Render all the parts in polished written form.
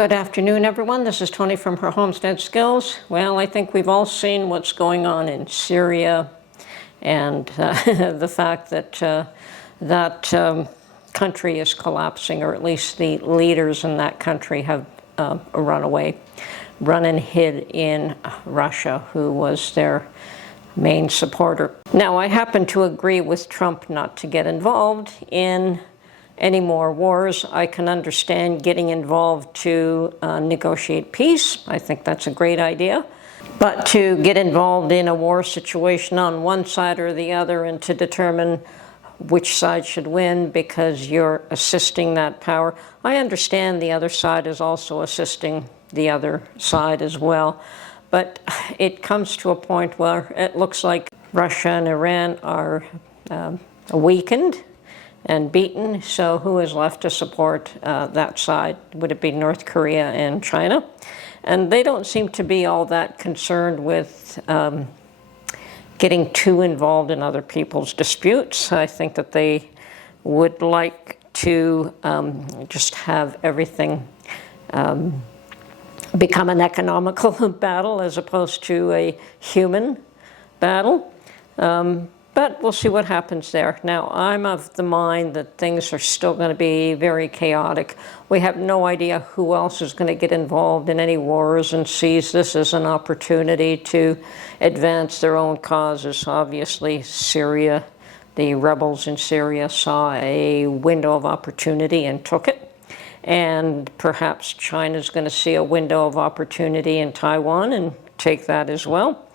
Good afternoon, everyone. This is Tony from her Homestead Skills. Well, I think we've all seen what's going on in Syria and the fact that that country is collapsing, or at least the leaders in that country have run and hid in Russia, who was their main supporter. Now, I happen to agree with Trump not to get involved in any more wars. I can understand getting involved to negotiate peace. I think that's a great idea. But to get involved in a war situation on one side or the other and to determine which side should win because you're assisting that power, I understand the other side is also assisting the other side as well. But it comes to a point where it looks like Russia and Iran are weakened and beaten, so who is left to support that side? Would it be North Korea and China? And they don't seem to be all that concerned with getting too involved in other people's disputes. I think that they would like to just have everything become an economical battle as opposed to a human battle. But we'll see what happens there. Now, I'm of the mind that things are still going to be very chaotic. We have no idea who else is going to get involved in any wars and sees this as an opportunity to advance their own causes. Obviously, Syria, the rebels in Syria saw a window of opportunity and took it. And perhaps China's going to see a window of opportunity in Taiwan and take that as well.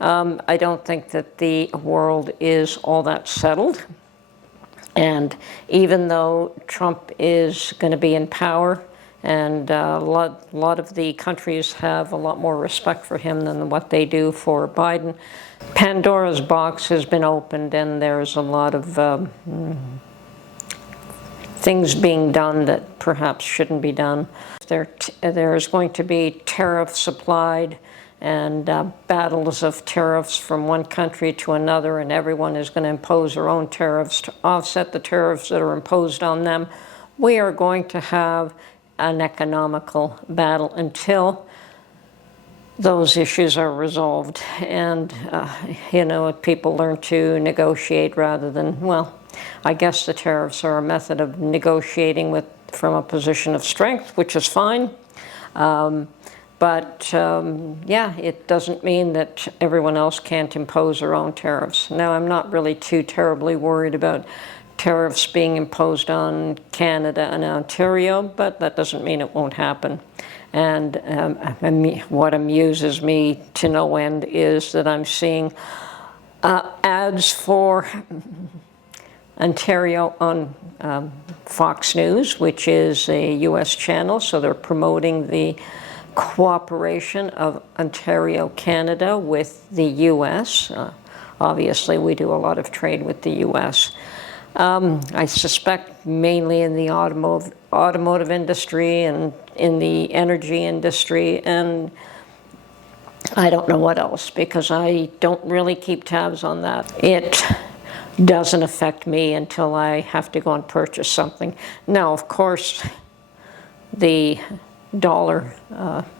I don't think that the world is all that settled. And even though Trump is going to be in power, and a lot of the countries have a lot more respect for him than what they do for Biden, Pandora's box has been opened, and there's a lot of things being done that perhaps shouldn't be done. There is going to be tariffs applied, and battles of tariffs from one country to another, and everyone is going to impose their own tariffs to offset the tariffs that are imposed on them. We are going to have an economical battle until those issues are resolved. And, people learn to negotiate rather than, well, I guess the tariffs are a method of negotiating from a position of strength, which is fine. But it doesn't mean that everyone else can't impose their own tariffs. Now, I'm not really too terribly worried about tariffs being imposed on Canada and Ontario, but that doesn't mean it won't happen. And what amuses me to no end is that I'm seeing ads for Ontario on Fox News, which is a U.S. channel, so they're promoting the cooperation of Ontario, Canada with the U.S. Obviously, we do a lot of trade with the U.S. I suspect mainly in the automotive industry and in the energy industry, and I don't know what else, because I don't really keep tabs on that. It doesn't affect me until I have to go and purchase something. Now, of course, the dollar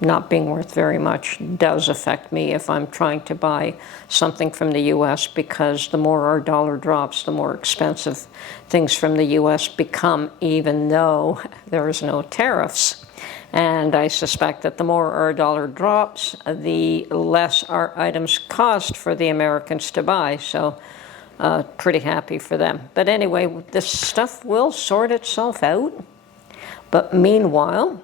not being worth very much does affect me if I'm trying to buy something from the U.S., because the more our dollar drops, the more expensive things from the U.S. become, even though there is no tariffs. And I suspect that the more our dollar drops, the less our items cost for the Americans to buy. So pretty happy for them. But anyway, this stuff will sort itself out. But meanwhile,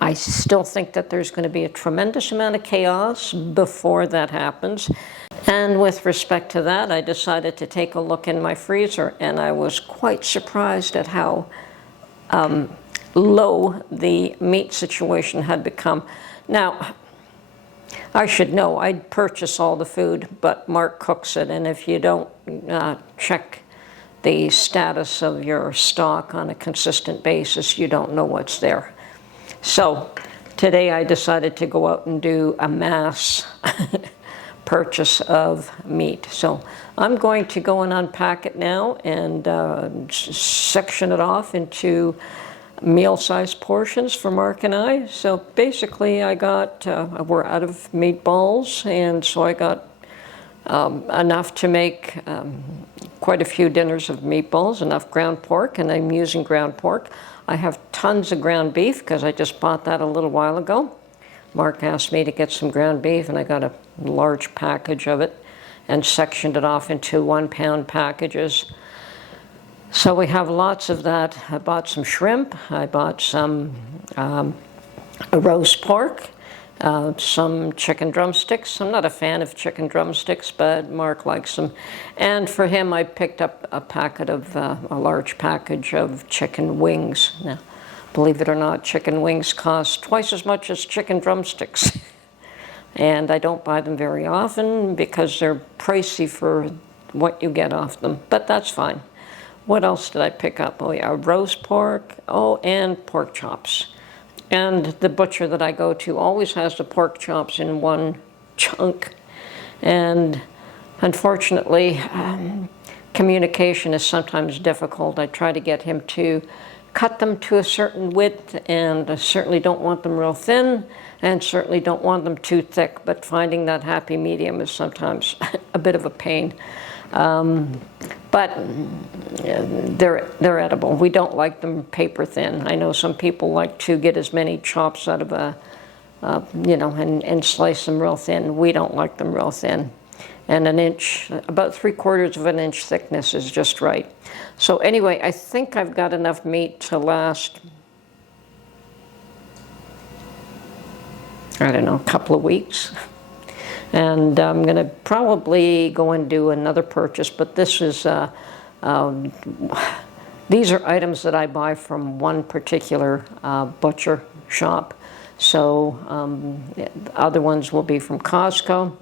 I still think that there's going to be a tremendous amount of chaos before that happens. And with respect to that, I decided to take a look in my freezer, and I was quite surprised at how low the meat situation had become. Now, I should know, I'd purchase all the food, but Mark cooks it, and if you don't check the status of your stock on a consistent basis, you don't know what's there. So today I decided to go out and do a mass purchase of meat. So I'm going to go and unpack it now and section it off into meal-sized portions for Mark and I. So basically I got, we're out of meatballs, and so I got enough to make quite a few dinners of meatballs, enough ground pork, and I'm using ground pork. I have tons of ground beef because I just bought that a little while ago. Mark asked me to get some ground beef, and I got a large package of it and sectioned it off into 1 pound packages. So we have lots of that. I bought some shrimp, I bought some roast pork, some chicken drumsticks. I'm not a fan of chicken drumsticks, but Mark likes them. And for him, I picked up a large package of chicken wings. Now, believe it or not, chicken wings cost twice as much as chicken drumsticks. And I don't buy them very often because they're pricey for what you get off them, but that's fine. What else did I pick up? Oh yeah, roast pork, and pork chops. And the butcher that I go to always has the pork chops in one chunk. And unfortunately, communication is sometimes difficult. I try to get him to cut them to a certain width, and I certainly don't want them real thin, and certainly don't want them too thick, but finding that happy medium is sometimes a bit of a pain. But they're edible. We don't like them paper thin. I know some people like to get as many chops out of and slice them real thin. We don't like them real thin. And an inch, about 3/4 of an inch thickness is just right. So anyway, I think I've got enough meat to last, I don't know, a couple of weeks. And I'm going to probably go and do another purchase, but this is, these are items that I buy from one particular butcher shop. So other ones will be from Costco.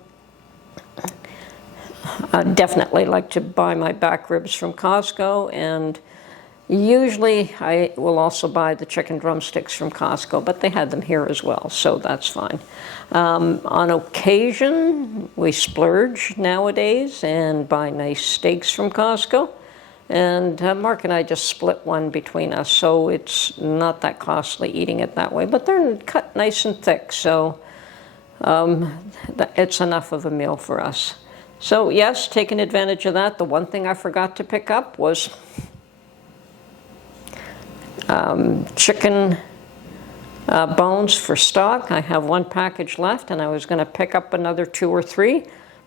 I definitely like to buy my back ribs from Costco, and usually I will also buy the chicken drumsticks from Costco, but they had them here as well, so that's fine. On occasion, we splurge nowadays and buy nice steaks from Costco, and Mark and I just split one between us, so it's not that costly eating it that way, but they're cut nice and thick, so it's enough of a meal for us. So yes, taking advantage of that. The one thing I forgot to pick up was chicken bones for stock. I have one package left, and I was going to pick up another 2 or 3.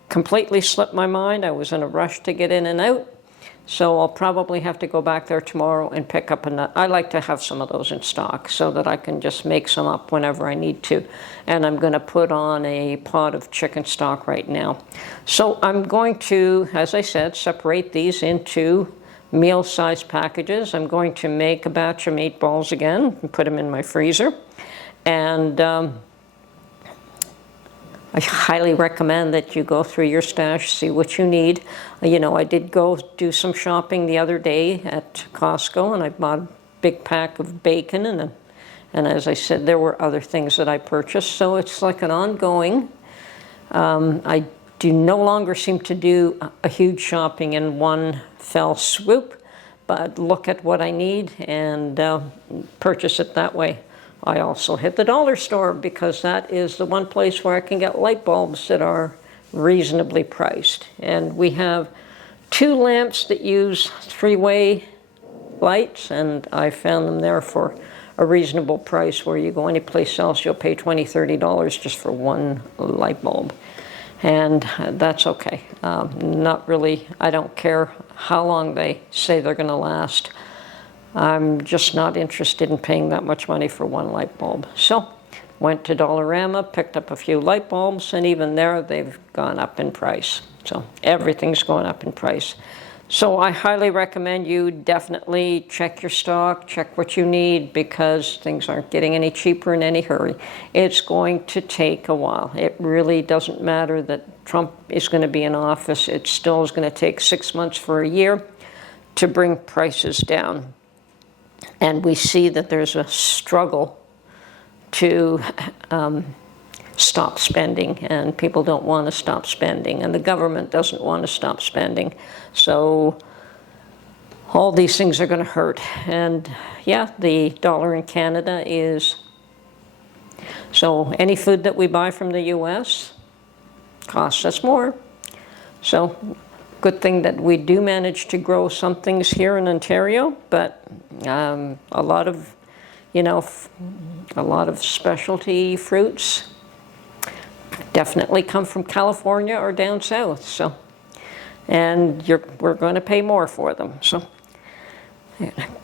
Completely slipped my mind. I was in a rush to get in and out. So I'll probably have to go back there tomorrow and pick up another. I like to have some of those in stock so that I can just make some up whenever I need to. And I'm going to put on a pot of chicken stock right now. So I'm going to, as I said, separate these into meal-sized packages. I'm going to make a batch of meatballs again and put them in my freezer. And I highly recommend that you go through your stash, see what you need. You know, I did go do some shopping the other day at Costco, and I bought a big pack of bacon, and as I said, there were other things that I purchased. So it's like an ongoing. I do no longer seem to do a huge shopping in one fell swoop, but look at what I need and purchase it that way. I also hit the dollar store because that is the one place where I can get light bulbs that are reasonably priced. And we have 2 lamps that use 3-way lights, and I found them there for a reasonable price. Where you go any place else, you'll pay $20, $30 just for one light bulb. And that's okay. Not really, I don't care how long they say they're going to last. I'm just not interested in paying that much money for one light bulb. So, went to Dollarama, picked up a few light bulbs, and even there they've gone up in price. So, everything's going up in price. So, I highly recommend you definitely check your stock, check what you need, because things aren't getting any cheaper in any hurry. It's going to take a while. It really doesn't matter that Trump is going to be in office. It still is going to take 6 months for a year to bring prices down. And we see that there's a struggle to stop spending, and people don't want to stop spending, and the government doesn't want to stop spending. So all these things are going to hurt. And yeah, the dollar in Canada is, so any food that we buy from the US costs us more. So good thing that we do manage to grow some things here in Ontario, but a lot of, you know, a lot of specialty fruits definitely come from California or down south. So, and we're going to pay more for them. So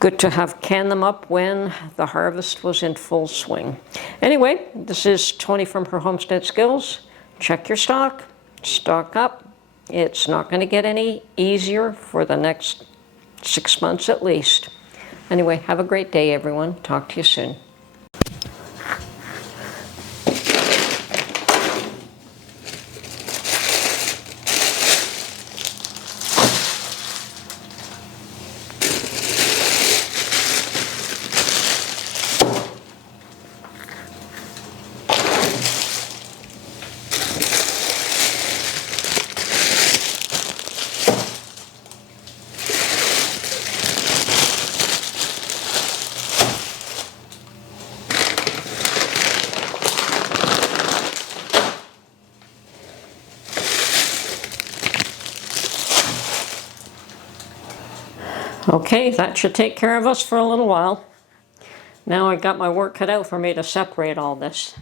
good to have canned them up when the harvest was in full swing. Anyway, this is Tony from Her Homestead Skills. Check your stock, stock up. It's not going to get any easier for the next 6 months at least. Anyway, have a great day, everyone. Talk to you soon. Okay, that should take care of us for a little while. Now I got my work cut out for me to separate all this.